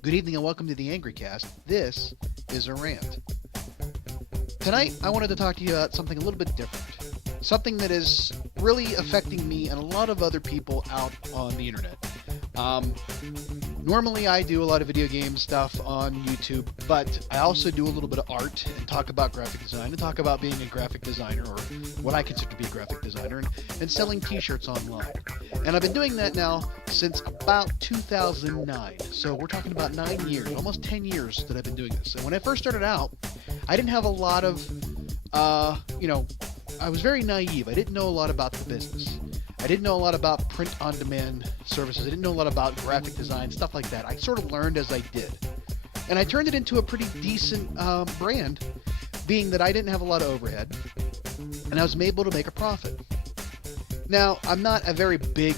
Good evening and welcome to the Angry Cast. This is a rant. Tonight I wanted to talk to you about something a little bit different. Something that is really affecting me and a lot of other people out on the internet. Normally I do a lot of video game stuff on YouTube, but I also do a little bit of art and talk about graphic design and talk about being a graphic designer, or what I consider to be a graphic designer, and selling t-shirts online. And I've been doing that now since about 2009. So we're talking about 9 years, almost 10 years that I've been doing this. And when I first started out, I didn't have a lot of, I was very naive. I didn't know a lot about the business. I didn't know a lot about print-on-demand services. I didn't know a lot about graphic design, stuff like that. I sort of learned as I did. And I turned it into a pretty decent brand, being that I didn't have a lot of overhead, and I was able to make a profit. Now, I'm not a very big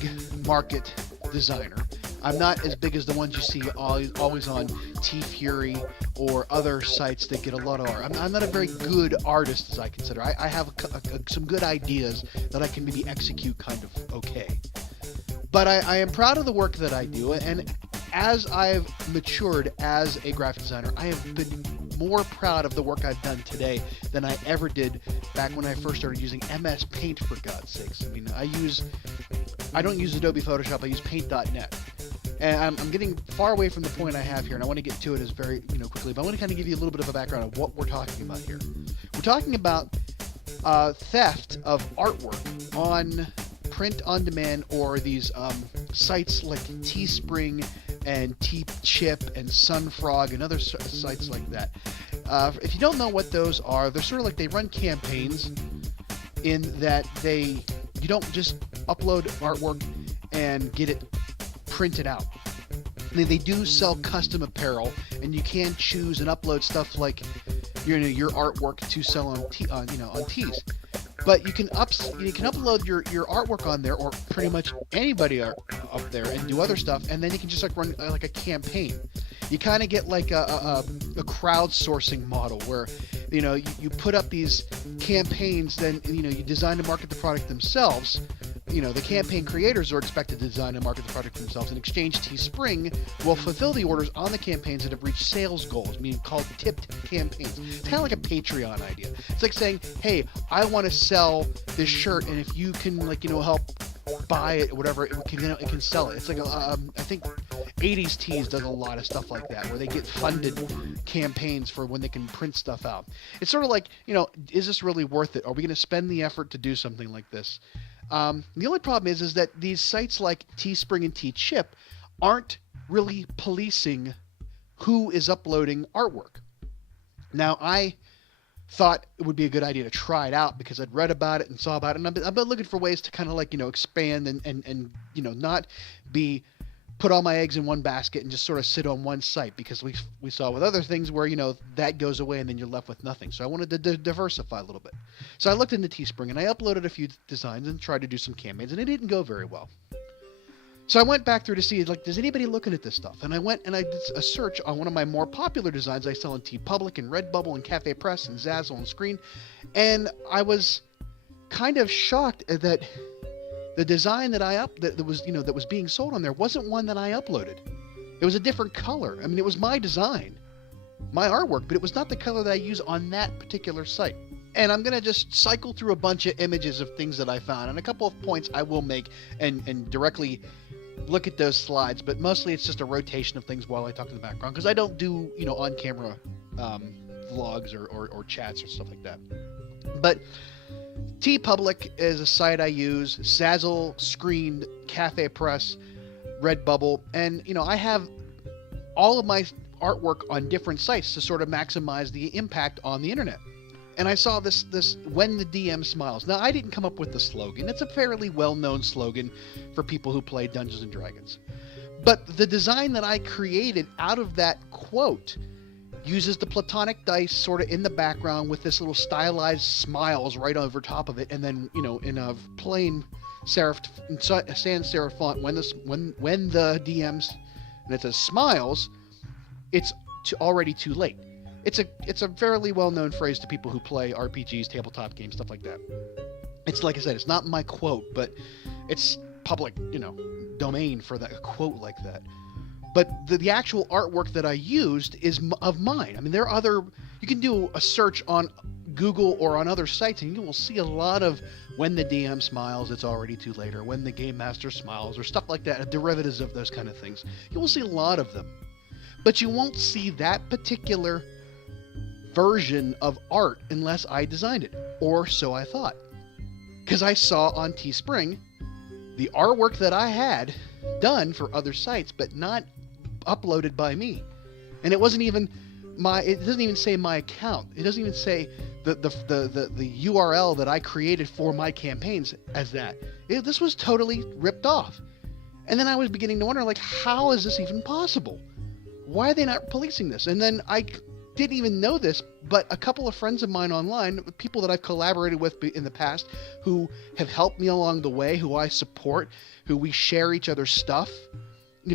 market designer. I'm not as big as the ones you see always on T-Fury or other sites that get a lot of art. I'm not a very good artist, as I consider. I have some good ideas that I can maybe execute kind of okay. But I am proud of the work that I do, and as I've matured as a graphic designer, I have been more proud of the work I've done today than I ever did back when I first started using MS Paint, for God's sakes. I mean, I don't use Adobe Photoshop, I use Paint.net. And I'm getting far away from the point I have here, and I want to get to it as very quickly, but I want to kind of give you a little bit of a background of what we're talking about here. We're talking about theft of artwork on print-on-demand, or these sites like TeeSpring and TeeChip and SunFrog and other sites like that. If you don't know what those are, they're sort of like, they run campaigns in that you don't just upload artwork and get it printed out. They do sell custom apparel, and you can choose and upload stuff like your artwork to sell on Tees. But you can upload your artwork on there, or pretty much anybody up there, and do other stuff, and then you can just like run like a campaign. You kind of get like a crowdsourcing model where you put up these campaigns, then you design and market the product themselves. The campaign creators are expected to design and market the product themselves. In exchange, TeeSpring will fulfill the orders on the campaigns that have reached sales goals, meaning called tipped campaigns. It's kind of like a Patreon idea. It's like saying, hey, I want to sell this shirt, and if you can help buy it or whatever, it can sell it. It's like I think 80s Tees does a lot of stuff like that, where they get funded campaigns for when they can print stuff out. It's sort of like, is this really worth it? Are we going to spend the effort to do something like this? The only problem is that these sites like TeeSpring and TeeChip aren't really policing who is uploading artwork. Now, I thought it would be a good idea to try it out because I'd read about it and saw about it, and I've been looking for ways to kind of expand and not be put all my eggs in one basket and just sort of sit on one site, because we saw with other things where that goes away and then you're left with nothing. So I wanted to diversify a little bit. So I looked into TeeSpring and I uploaded a few designs and tried to do some campaigns, and it didn't go very well. So I went back through to see, does anybody looking at this stuff? And I went and I did a search on one of my more popular designs I sell on TeePublic and Redbubble and Cafe Press and Zazzle and Screen, and I was kind of shocked that the design that was being sold on there wasn't one that I uploaded. It was a different color. I mean, it was my design, my artwork, but it was not the color that I use on that particular site. And I'm going to just cycle through a bunch of images of things that I found, and a couple of points I will make and directly look at those slides, but mostly it's just a rotation of things while I talk in the background, because I don't do, on-camera vlogs or chats or stuff like that. But TeePublic is a site I use, Zazzle, Screen, Cafe Press, Redbubble, and I have all of my artwork on different sites to sort of maximize the impact on the internet. And I saw this "When the DM Smiles." Now, I didn't come up with the slogan. It's a fairly well-known slogan for people who play Dungeons & Dragons. But the design that I created out of that quote uses the platonic dice sort of in the background with this little stylized smiles right over top of it, and then in a plain sans serif font, when the DMs, and it says smiles, it's already too late. it's a fairly well-known phrase to people who play RPGs, tabletop games, stuff like that. It's like I said, it's not my quote, but it's public, domain for that, a quote like that. But the actual artwork that I used is of mine. I mean, there are other, you can do a search on Google or on other sites, and you will see a lot of when the DM smiles, it's already too late, or when the game master smiles, or stuff like that, derivatives of those kind of things. You will see a lot of them. But you won't see that particular version of art unless I designed it, or so I thought. Because I saw on TeeSpring the artwork that I had done for other sites, but not uploaded by me. And it wasn't even it doesn't even say my account. It doesn't even say the URL that I created for my campaigns as that. This was totally ripped off. And then I was beginning to wonder, like, how is this even possible? Why are they not policing this? And then I didn't even know this, but a couple of friends of mine online, people that I've collaborated with in the past, who have helped me along the way, who I support, who we share each other's stuff,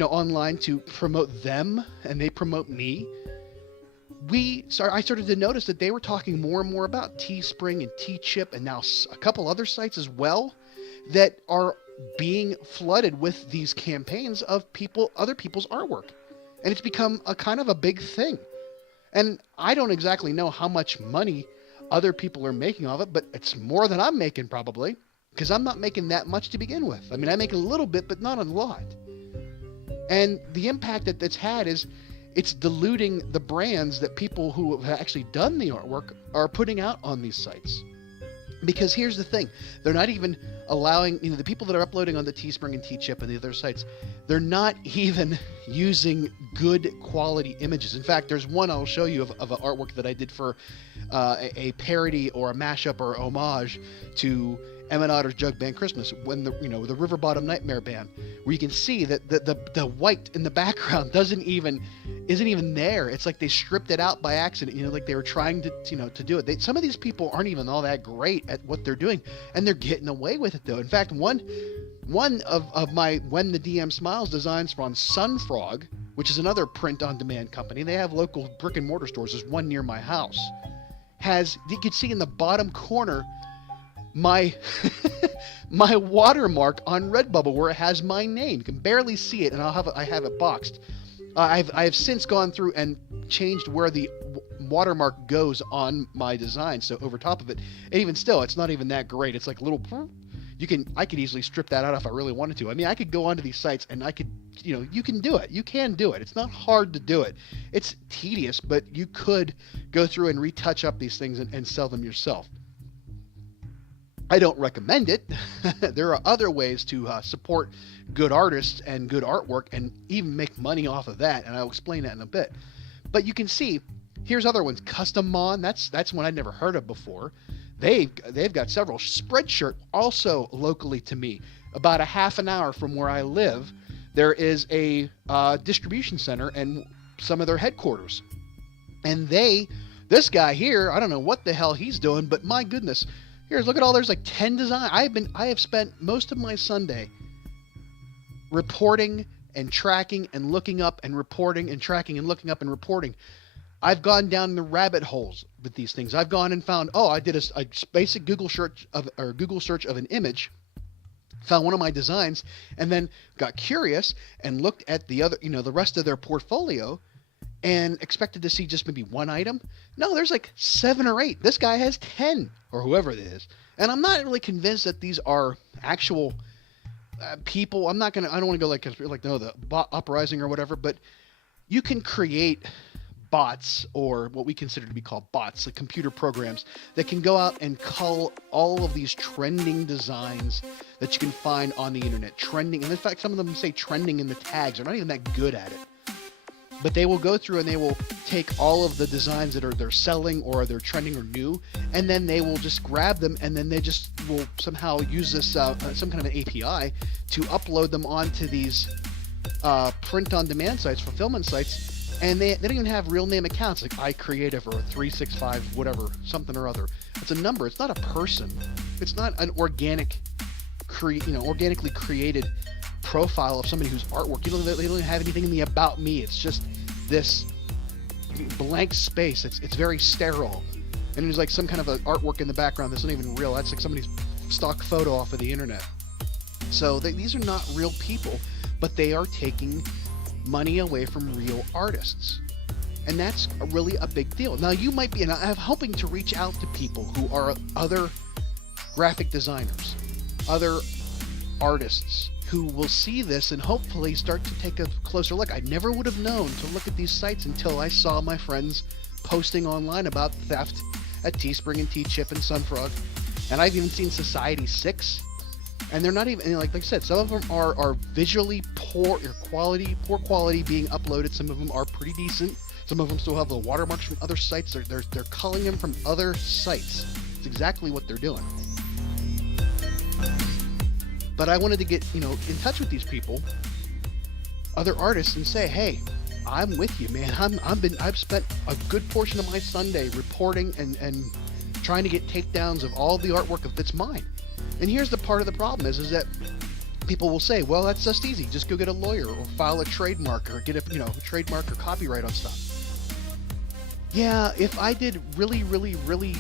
online to promote them, and they promote me. I started to notice that they were talking more and more about TeeSpring and TeeChip, and now a couple other sites as well, that are being flooded with these campaigns of other people's artwork. And it's become a kind of a big thing. And I don't exactly know how much money other people are making off it, but it's more than I'm making probably, because I'm not making that much to begin with. I mean, I make a little bit, but not a lot. And the impact that that's had is it's diluting the brands that people who have actually done the artwork are putting out on these sites. Because here's the thing, they're not even allowing, the people that are uploading on the TeeSpring and TeeChip and the other sites, they're not even using good quality images. In fact, there's one I'll show you of an artwork that I did for a parody or a mashup or homage to Emmet Otter's Jug Band Christmas, when the River Bottom Nightmare Band, where you can see that the white in the background isn't even there. It's like they stripped it out by accident, like they were trying to do it. Some of these people aren't even all that great at what they're doing, and they're getting away with it though. In fact, one of my When the DM Smiles designs from SunFrog, which is another print-on-demand company, they have local brick-and-mortar stores. There's one near my house. You can see in the bottom corner my my watermark on Redbubble where it has my name. You can barely see it, and I have it boxed. I have since gone through and changed where the watermark goes on my design, so over top of it. And even still, it's not even that great. It's like a little. I could easily strip that out if I really wanted to. I mean, I could go onto these sites and I could, you can do it. You can do it. It's not hard to do it. It's tedious, but you could go through and retouch up these things and sell them yourself. I don't recommend it. There are other ways to support good artists and good artwork and even make money off of that, and I'll explain that in a bit. But you can see, here's other ones. Custom Mon, that's one I'd never heard of before. They've got several. Spreadshirt, also locally to me, about a half an hour from where I live, there is a distribution center and some of their headquarters. And this guy here, I don't know what the hell he's doing, but my goodness. Look at all, there's like 10 designs. I have spent most of my Sunday reporting and tracking and looking up and reporting and tracking and looking up and reporting. I've gone down the rabbit holes with these things. I've gone and found, I did a basic Google search of an image, found one of my designs, and then got curious and looked at the other, the rest of their portfolio, and expected to see just maybe one item. No, there's like 7 or 8. This guy has 10, or whoever it is. And I'm not really convinced that these are actual people. I don't want to go like the bot uprising or whatever, but you can create bots, or what we consider to be called bots, like computer programs that can go out and cull all of these trending designs that you can find on the internet. Trending, and in fact, some of them say trending in the tags. They're not even that good at it. But they will go through and they will take all of the designs that they're selling or they're trending or new, and then they will just grab them, and then they just will somehow use this some kind of an API to upload them onto these print-on-demand sites, fulfillment sites, and they don't even have real name accounts like iCreative or 365 whatever, something or other. It's a number. It's not a person. It's not an organically created profile of somebody whose artwork. They don't have anything in the about me. It's just this blank space. It's very sterile. And there's like some kind of a artwork in the background that's not even real. That's like somebody's stock photo off of the internet. So these are not real people, but they are taking money away from real artists. And that's really a big deal. Now you might be, and I'm hoping to reach out to people who are other graphic designers, other artists who will see this and hopefully start to take a closer look. I never would have known to look at these sites until I saw my friends posting online about theft at TeeSpring and TeeChip and SunFrog. And I've even seen Society 6. And they're not even, like I said, some of them are visually poor quality being uploaded. Some of them are pretty decent. Some of them still have the watermarks from other sites. They're culling them from other sites. It's exactly what they're doing. But I wanted to get, in touch with these people, other artists, and say, hey, I'm with you, man. I've spent a good portion of my Sunday reporting and trying to get takedowns of all the artwork that's mine. And here's the part of the problem is that people will say, well, that's just easy. Just go get a lawyer or file a trademark or get a trademark or copyright on stuff. Yeah, if I did really, really, really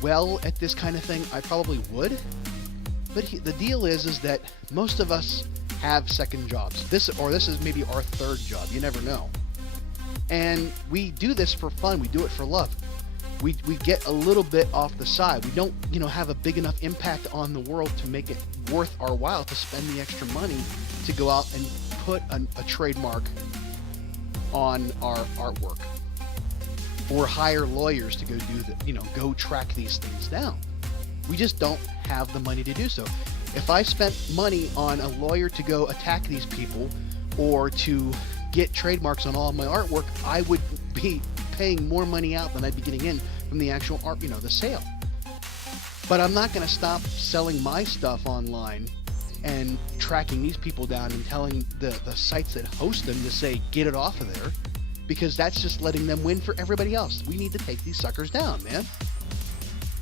well at this kind of thing, I probably would. But the deal is that most of us have second jobs. This is maybe our third job. You never know. And we do this for fun. We do it for love. We get a little bit off the side. We don't, have a big enough impact on the world to make it worth our while to spend the extra money to go out and put a trademark on our artwork, or hire lawyers to go go track these things down. We just don't have the money to do so. If I spent money on a lawyer to go attack these people or to get trademarks on all of my artwork, I would be paying more money out than I'd be getting in from the actual art, the sale. But I'm not going to stop selling my stuff online and tracking these people down and telling the sites that host them to say, get it off of there, because that's just letting them win for everybody else. We need to take these suckers down, man.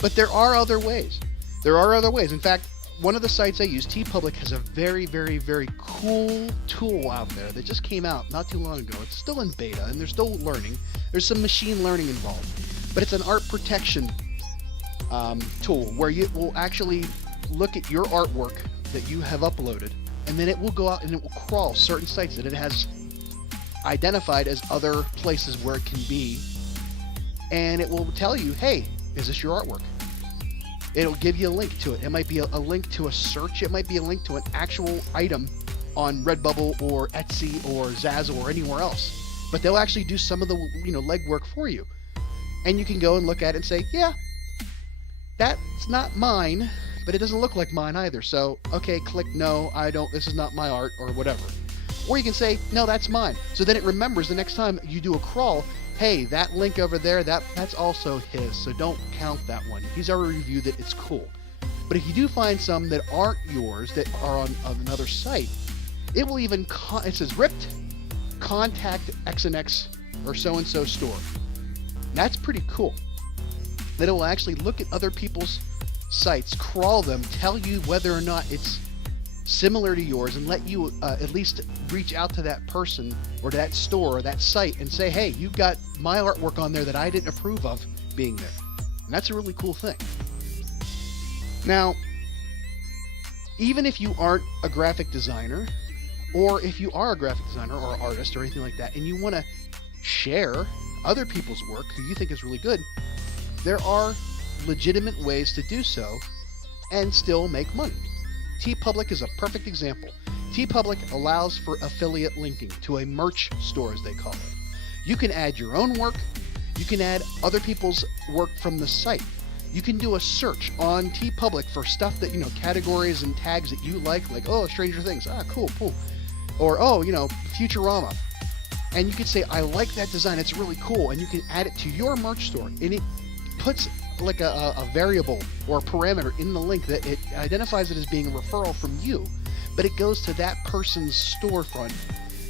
But there are other ways. In fact, one of the sites I use, TeePublic, has a very, very, very cool tool out there that just came out not too long ago. It's still in beta, and they're still learning. There's some machine learning involved. But it's an art protection tool where it will actually look at your artwork that you have uploaded, and then it will go out and it will crawl certain sites that it has identified as other places where it can be, and it will tell you, hey, is this your artwork? It'll give you a link to it. It might be a link to a search. It might be a link to an actual item on Redbubble or Etsy or Zazzle or anywhere else. But they'll actually do some of the legwork for you. And you can go and look at it and say, yeah, that's not mine, but it doesn't look like mine either. So, okay, click no, this is not my art, or whatever. Or you can say, no, that's mine. So then it remembers the next time you do a crawl, hey, that link over there, that's also his, so don't count that one. He's already reviewed it, it's cool. But if you do find some that aren't yours, that are on another site, it will even, it says ripped, contact XNX or so-and-so store. And that's pretty cool. That it will actually look at other people's sites, crawl them, tell you whether or not it's similar to yours, and let you at least reach out to that person or to that store or that site and say, hey, you've got my artwork on there that I didn't approve of being there. And that's a really cool thing. Now, even if you aren't a graphic designer, or if you are a graphic designer or artist or anything like that, and you want to share other people's work who you think is really good, there are legitimate ways to do so and still make money. TeePublic is a perfect example. TeePublic allows for affiliate linking to a merch store, as they call it. You can add your own work. You can add other people's work from the site. You can do a search on TeePublic for stuff that, categories and tags that you like, oh, Stranger Things, cool. Or, Futurama. And you can say, I like that design, it's really cool, and you can add it to your merch store. And it puts like a variable or a parameter in the link that it identifies it as being a referral from you, but it goes to that person's storefront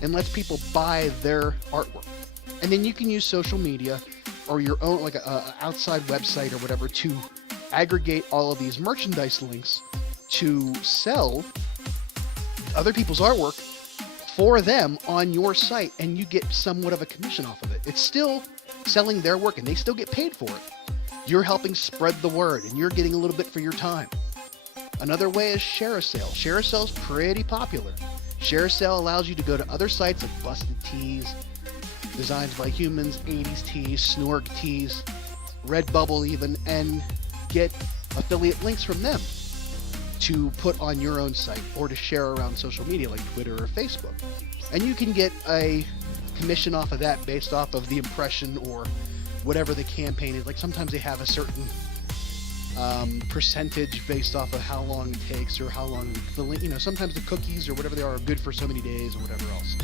and lets people buy their artwork. And then you can use social media or your own, like a outside website or whatever, to aggregate all of these merchandise links to sell other people's artwork for them on your site, and you get somewhat of a commission off of it. It's still selling their work, and they still get paid for it. You're helping spread the word, and you're getting a little bit for your time. Another way is share a sale. Share a sale is pretty popular. Share a sale allows you to go to other sites like Busted Tees, Designs by Humans, 80s Tees, Snorg Tees, Redbubble even, and get affiliate links from them to put on your own site or to share around social media like Twitter or Facebook. And you can get a commission off of that based off of the impression or whatever the campaign is. Like sometimes they have a certain percentage based off of how long it takes or how long the link, sometimes the cookies or whatever they are good for so many days or whatever else.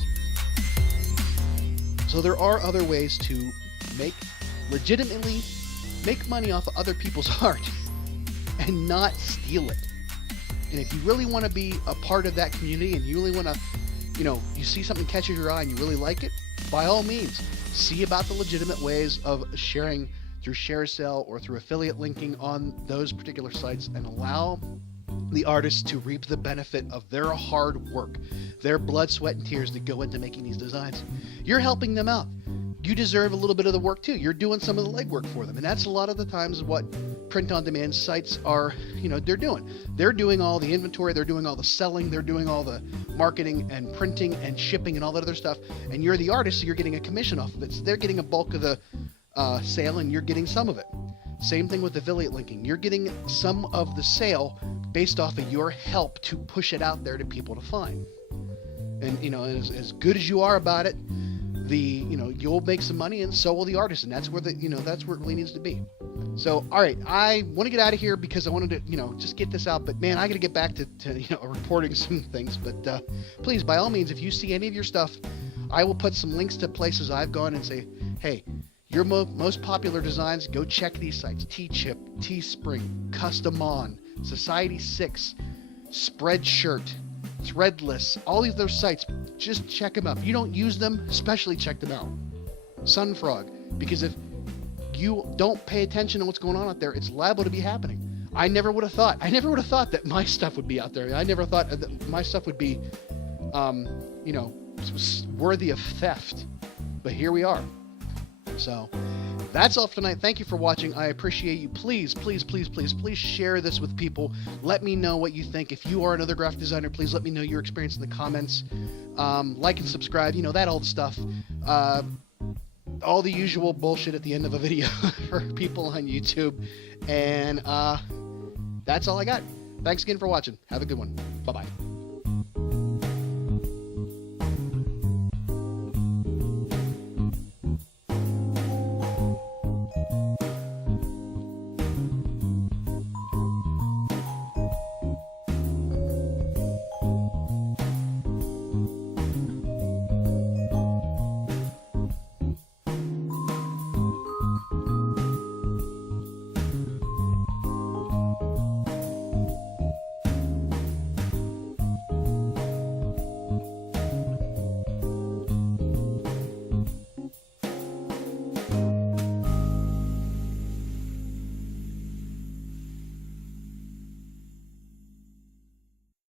So there are other ways to legitimately make money off of other people's art and not steal it. And if you really want to be a part of that community and you really want to, you see something catches your eye and you really like it, by all means, see about the legitimate ways of sharing through share sale or through affiliate linking on those particular sites and allow the artists to reap the benefit of their hard work, their blood, sweat, and tears that go into making these designs. You're helping them out. You deserve a little bit of the work too. You're doing some of the legwork for them. And that's a lot of the times what print-on-demand sites are, they're doing. They're doing all the inventory, they're doing all the selling, they're doing all the marketing and printing and shipping and all that other stuff. And you're the artist, so you're getting a commission off of it. So they're getting a bulk of the sale and you're getting some of it. Same thing with affiliate linking. You're getting some of the sale based off of your help to push it out there to people to find. And, as good as you are about it, you'll make some money and so will the artist. And that's where that's where it really needs to be. So, all right, I want to get out of here because I wanted to, just get this out. But man, I got to get back to reporting some things. But please, by all means, if you see any of your stuff, I will put some links to places I've gone and say, hey, your most popular designs, go check these sites. TeeChip, TeeSpring, Custom On, Society 6, Spreadshirt, Threadless, all of those sites, just check them out. If you don't use them, especially check them out. SunFrog, because if you don't pay attention to what's going on out there, it's liable to be happening. I never would have thought that my stuff would be out there. I never thought that my stuff would be, worthy of theft. But here we are. So that's all for tonight. Thank you for watching. I appreciate you. Please, please, please, please, please share this with people. Let me know what you think. If you are another graphic designer, please let me know your experience in the comments. Like and subscribe, all the stuff. All the usual bullshit at the end of a video for people on YouTube. And that's all I got. Thanks again for watching. Have a good one. Bye-bye.